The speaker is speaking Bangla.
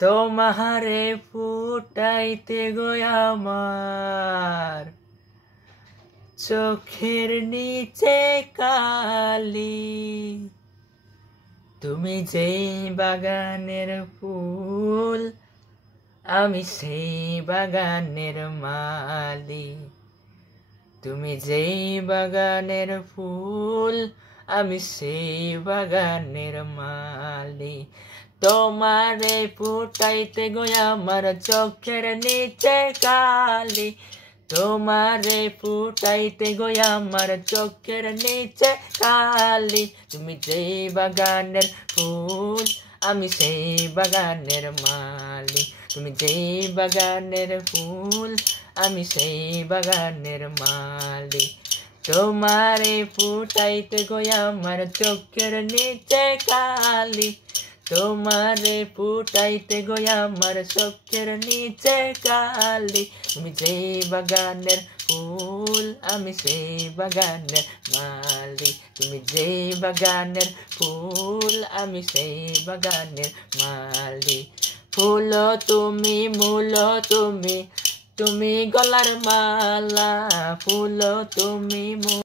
তোমারে ফুটাইতে গো আমার চোখের নিচে কালি। তুমি যেই বাগানের ফুল আমি সেই বাগানের মালি। তুমি যেই বাগানের ফুল আমি সেই বাগানের মালি। তোমারে ফুটাইতে গো আমার চোখের নিচে কালি। তোমারে ফুটাইতে গো আমার চোখের নিচে কালি। তুমি যেই বাগানের ফুল আমি সেই বাগানের মালি। তুমি যেই বাগানের ফুল আমি সেই বাগানের মালি। তোমারে ফুটাইতে গো আমার চোখের নিচে কালি। তোমারে ফুটাইতে গো আমার চোখের নিচে কালি। তুমি যেই বাগানের ফুল আমি সেই বাগানের মালি। তুমি যেই বাগানের ফুল আমি সেই বাগানের মালি। ফুল তুমি মূল তুমি, তুমি গলার মালা। ফুল তুমি